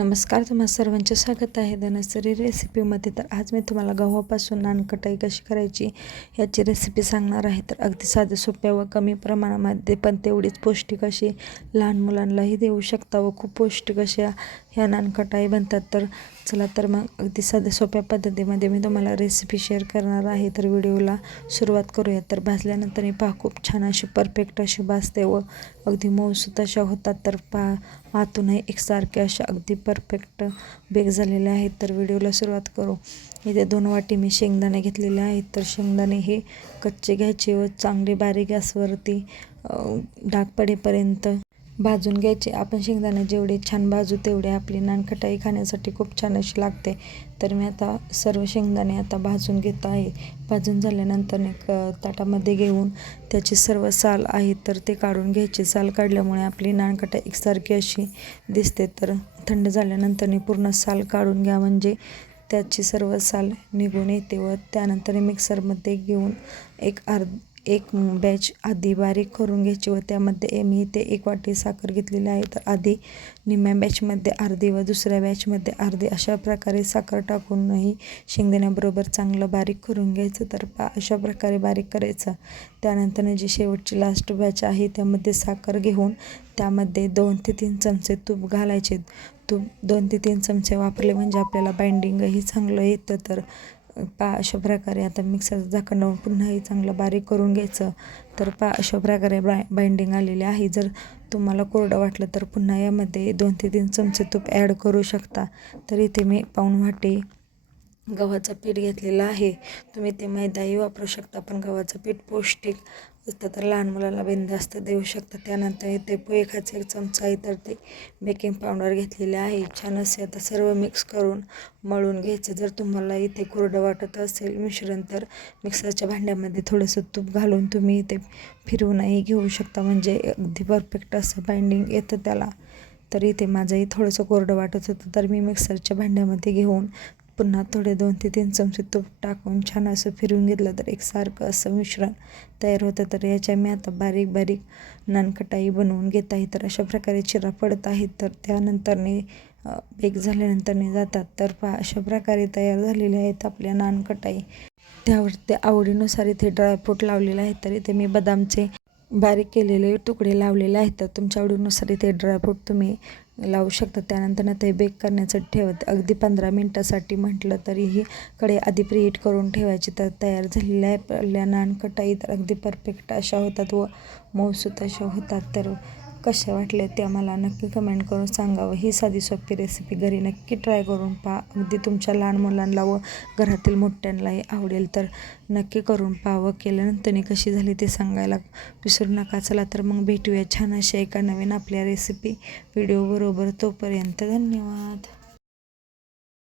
नमस्कार तुम्हा सर्वांचे स्वागत आहे. धनसरी रेसिपीमध्ये तर आज मी तुम्हाला गव्हापासून नानकटाई कशी करायची याची रेसिपी सांगणार आहे. तर अगदी साध्या सोप्या व कमी प्रमाणामध्ये पण तेवढीच पौष्टिक अशी लहान मुलांनाही देऊ शकता व खूप पौष्टिक अशा ह्या नानखटाई बनतात. तर चला तर मग अगदी साध्या सोप्या पद्धतीमध्ये मी तुम्हाला रेसिपी शेअर करणार आहे. तर व्हिडिओला सुरुवात करूया तर भाजल्यानंतर मी पहा खूप छान अशी परफेक्ट अशी भाजते व अगदी मऊसूत अशा होतात. तर पहा आतूनही एकसारख्या अशा अगदी परफेक्ट बेक झालेले आहेत. तर व्हिडिओला सुरुवात करू. इथे दोन वाटी मी शेंगदाणे घेतलेले आहेत. तर शेंगदाणे हे कच्चे घ्यायचे व चांगले बारीक गॅसवरती डाग पडेपर्यंत भाजून घ्यायचे. आपण शेंगदाणे जेवढे छान भाजू तेवढे आपली नानखटाई खाण्यासाठी खूप छान अशी लागते. तर मी आता सर्व शेंगदाणे आता भाजून घेत आहे. भाजून झाल्यानंतर एक ताटामध्ये घेऊन त्याची सर्व साल आहे तर ते काढून घ्यायचे. साल काढल्यामुळे आपली नानखटाई एकसारखी अशी दिसते. तर थंड झाल्यानंतर पूर्ण साल काढून घ्या. म्हणजे त्याची सर्व साल निघून येते व त्यानंतर मिक्सरमध्ये घेऊन एक अर्ध एक बॅच आधी बारीक करून घ्यायची व त्यामध्ये मी इथे एक वाटी साखर घेतलेली आहे. तर आधी निम्म्या बॅचमध्ये अर्धी व दुसऱ्या बॅचमध्ये अर्धी अशा प्रकारे साखर टाकूनही शेंगदाण्याबरोबर चांगलं बारीक करून घ्यायचं. तर पा अशा प्रकारे बारीक करायचं. त्यानंतर जी शेवटची लास्ट बॅच आहे त्यामध्ये साखर घेऊन त्यामध्ये दोन ते तीन चमचे तूप घालायचे. तूप दोन ते तीन चमचे वापरले म्हणजे आपल्याला बाइंडिंगही चांगलं येतं. तर पा अशा प्रकारे आता मिक्सरचं झाकण लावून पुन्हाही चांगलं बारीक करून घ्यायचं. तर पा अशा प्रकारे बाय बाइंडिंग आलेले आहे. जर तुम्हाला कोरडं वाटलं तर पुन्हा यामध्ये दोन ते तीन चमचे तूप ॲड करू शकता. तर इथे मी पाऊण वाटी गव्हाचं पीठ घेतलेलं आहे. तुम्ही ते मैदाही वापरू शकता पण गव्हाचं पीठ पौष्टिक असतं तर लहान मुलाला बिंदास्त देऊ शकता. त्यानंतर इथे पोहे एक चमचा आहे तर ते बेकिंग पावडर घेतलेले आहे. छान असे आता सर्व मिक्स करून मळून घ्यायचं. जर तुम्हाला इथे कोरडं वाटत असेल मिश्रण तर मिक्सरच्या भांड्यामध्ये थोडंसं तूप घालून तुम्ही इथे फिरवूनही घेऊ शकता. म्हणजे अगदी परफेक्ट असं बाइंडिंग येतं त्याला. तर इथे माझंही थोडंसं कोरडं वाटत होतं तर मी मिक्सरच्या भांड्यामध्ये घेऊन पुन्हा थोडे दोन ते तीन चमचे तूप टाकून छान असं फिरून घेतलं तर एकसारखं असं मिश्रण तयार होतं. तर याच्या मी आता बारीक बारीक नानकटाई बनवून घेत आहे. तर अशा प्रकारे चिरा पडत आहेत. तर त्यानंतरने बेक झाल्यानंतरने जातात. तर पहा अशा प्रकारे तयार झालेले आहेत आपल्या नानकटाई. त्यावर ते आवडीनुसार इथे ड्रायफ्रूट लावलेलं आहे तर इथे मी बदामचे बारीक केलेले तुकडे लावलेले आहेत. तर तुमच्या आवडीनुसार इथे ड्रायफ्रूट तुम्ही लावू शकता त्यानंतर ते बेक करण्यासाठी ठेवत. अगदी पंधरा मिनटासाठी म्हटलं तरीही कडे आधी प्रीहीट करून ठेवायची तर तयार झालेल्या आपल्या नानकटाई तर अगदी परफेक्ट अशा होतात व मऊसूत अशा होतात. तर कशा वाटले ते आम्हाला नक्की कमेंट करून सांगावं. ही साधी सोपी रेसिपी घरी नक्की ट्राय करून पहा. अगदी तुमच्या लहान मुलांना व घरातील मोठ्यांनाही आवडेल तर नक्की करून पाहावं. केल्यानंतर कशी झाली ते सांगायला विसरू नका. चला तर मग भेटूया छान अशा एका नवीन आपल्या रेसिपी व्हिडिओबरोबर तोपर्यंत धन्यवाद.